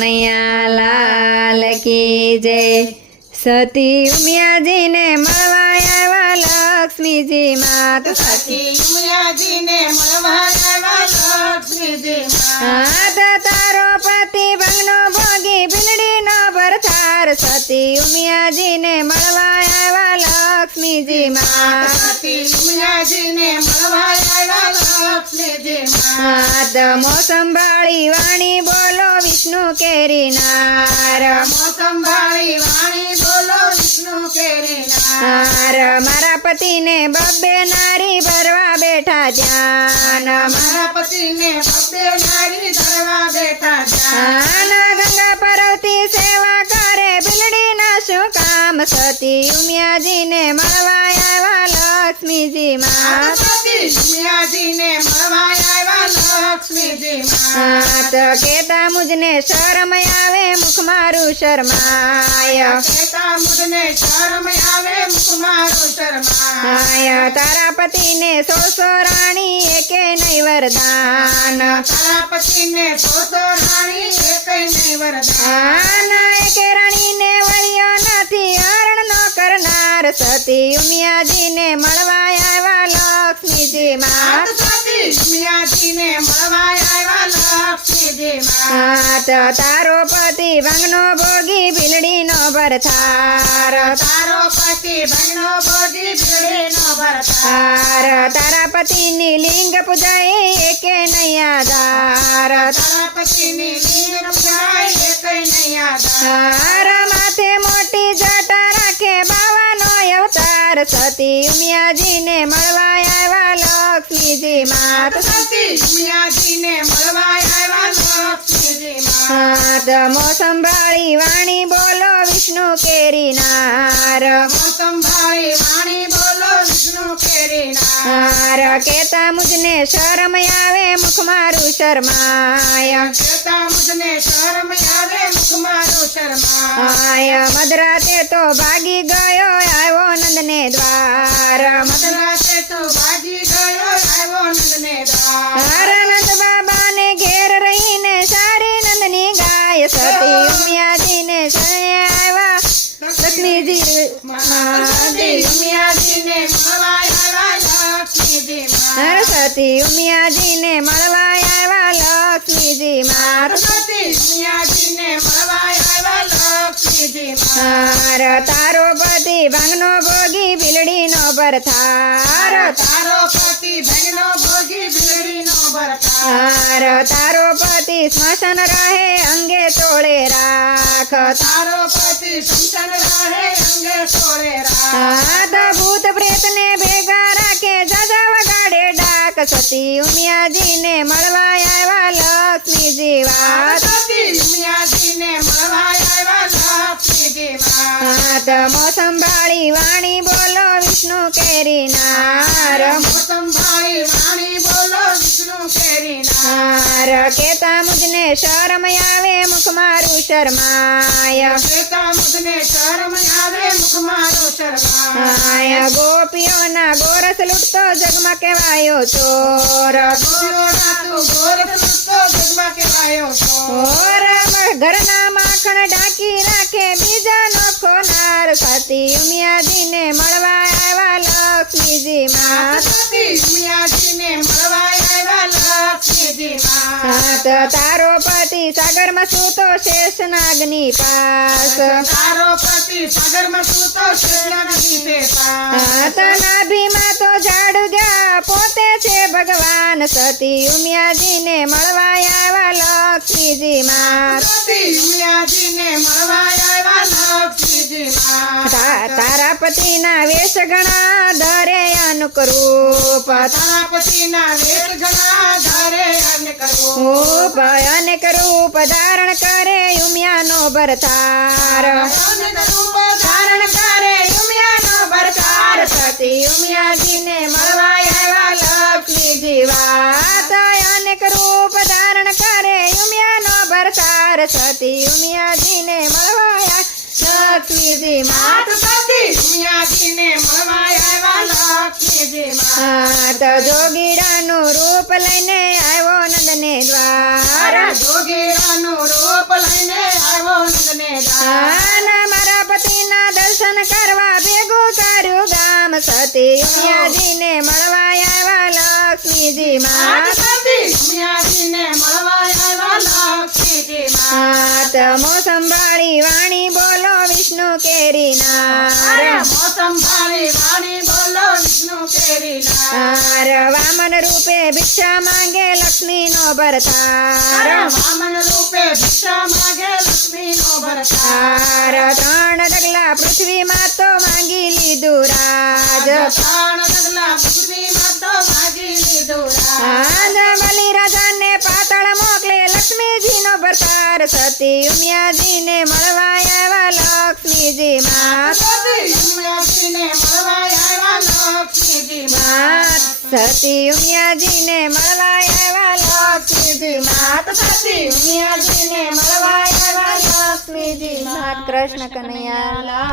કનૈયા લાલ કી જય. સતી ઉમિયાજીને મળવા આવ્યા લક્ષ્મીજી માત. સતી ઉમિયાજીને મળવા આવ્યા લક્ષ્મીજી માં. તારો પતિ ભંગનો ભોગી બિલડીનો ભરથાર. સતી ઉમિયાજીને મળવા આવ્યા લક્ષ્મીજી માત. સતી ઉમિયાજીને મળવા આવ્યા લક્ષ્મીજી માત. મો બાળી વાણી બોલો વિષ્ણુ કેરી મોસમ ભાળી વાણી બોલો વિષ્ણુ કેરીનાર. મારા પતિને બબ્બે નારી ભરવા બેઠા ધ્યાન. મારા પતિને પગે નારી ભરવા બેઠા ધ્યાન. ગંગા પરવતી સેવા કરે બિલડીના શું કામ? સતી ઉમિયાજીને મળવા આવ્યા લક્ષ્મીજી માં સતી મળવા આવ્યા લક્ષ્મીજી માં. કેતા મુજને શરમ આવે મુખ મારું શરમાય કહેતા મુજને શરમ આવે મુખ મારું શરમાય. તારા પતિને સોસો રાણી એકે નહીં વરદાન તારા પતિને સોસો રાણી એકે નહીં વરદાન. એકે સતી ઉમિયાજીને મળવા આવ્યા લક્ષ્મીજી માં ઉમિયાજીને મળવા આવ્યા લક્ષ્મીજી માં. તારો પતિ ભંગનો ભોગી બિલડીનો ભરથાર તારો પતિ ભંગનો ભોગી ભીડીનો ભરતા. હાર તારા પતિની લિંગ પૂજાએ એકે આધાર તારા પતિની લિંગ પૂજાય એકેય નહીં આધાર. માથે મોટી જટા રાખે બાવા સતી ઉમિયાજીને મળવા આવ્યા લક્ષ્મીજી માત સતી ઉમિયાજીને મળવા આવ્યા લક્ષ્મીજી માત મો સંભાળી વાણી બોલો વિષ્ણુ કેરી નાર મો સંભાળી વાણી. હાર કેતા મુજને શરમ આવે મુખ મારું શરમાય. કહેતા મુજને શરમ આવે મુખ મારું શરમાય. તો ભાગી ગયો આવ્યો નંદને દ્વાર. મધરાતે તો ભાગી ગયો આવ્યો નંદને દ્વાર. હરનંદ બાબાને ઘેર રહીને સારી નંદની ગાય. સતી ઉમિયાજીને શરણે આવ્યા. લક્ષ્મીજી સતી ઉમિયાજીને મળવા સતી ઉમિયાજીને મળવા આવ્યા લક્ષ્મીજી માત સતી ઉમિયાજીને મળવા આવ્યા લક્ષ્મીજી માં. હાર તારો પતિ ભાંગનો ભોગી બિલડીનો ભરથાર તારો પતિ ભાંગનો ભોગી ભીડીનો ભરતા. હાર તારો પતિ સ્મશાન રહે અંગે તોળે રાખ તારો પતિ સ્મશાન રહે અંગે સોળે રાખ. ભૂત પ્રેતને ભેગા સતી ઉમિયાજીને મળવા આવ્યા લક્ષ્મીજી વાત. હાથ મોસમ વાણી બોલો વિષ્ણુ કેરી નાર સંભાળી વાણી બોલો વિષ્ણુ. હાર કેતા મુજને શરમ આવે મુખ મારું શરમાય કેતા મુજને શરમ આવે હાય ગોપીઓના ગોરસ લૂટતો જગમાં કહેવાયો ચોર. ઘરના માખણ ડાકી રાખે બીજાનો ખોનાર સતી ઉમિયાજીને મળવા આવ્યા લક્ષ્મીજી માં મળવા માં. તારો પતિ સાગરમાં સૂતો શેષ નાગની પાસ તારો પતિ સાગરમાં સૂતો શેષ નાગની પાસ. હાથ નાભીમાં તો ઝાડ ગયા પોતે છે ભગવાન સતી ઉમિયાજીને મળવા આવ્યા લક્ષ્મીજી માં સતી ઉમિયાજીને મળવા આવ્યા લક્ષ્મીજી માં. તારા પતિના વેશ ઘણા અનુકરૂપ તારા પતિના વેશ ઘણા ધારે અને કરવો. રૂપ અનેક રૂપ ધારણ કરે ઉમિયાનો ભરતાર. ધારણ કરે ઉમિયાનો ભરતાર. સતી ઉમિયાજીને મળવા આવ્યા લક્ષ્મીજી વાત અનેક રૂપ ધારણ કરે ઉમિયાનો ભરતાર. સતી ઉમિયાજીને મળવા લક્ષ્મીજી માત માત સતી ઉમિયાજીને મળવા આવ્યા લક્ષ્મીજી માત. જોગીરાનું રૂપ લઈને આવ્યો નંદને દ્વાર. જોગીરાનું રૂપ લઈને આવ્યો નંદને દ્વાર. મારા પતિના દર્શન કરવા ભેગું કર્યું ગામ. સતી મિયાજીને મળવા આવ્યા લક્ષ્મીજી આજ માં મળવા આવ્યા લક્ષ્મીજી વાણી બોલો વિષ્ણુ કેરી નાર મોસમ વાણી બોલો વિષ્ણુ કેરી ના આર વામન રૂપે ભિક્ષા માંગે લક્ષ્મી નો ભરતાર વામન રૂપે ભિક્ષા માંગે લક્ષ્મી નો ભરતા આર ત્રણ ડગલા પૃથ્વીમાં તો માંગી લીધું રાજ. ત્રણ ડગલા પૃથ્વીમાં નો સતી ઉમિયાજીને મળવા આવ્યા લક્ષ્મીજી માં સતી ઉમિયાજીને મળવા આવ્યા લક્ષ્મીજી માત. સતી ઉમિયાજીને મળવા આવ્યા લક્ષ્મીજી માત. કૃષ્ણ કનૈયા.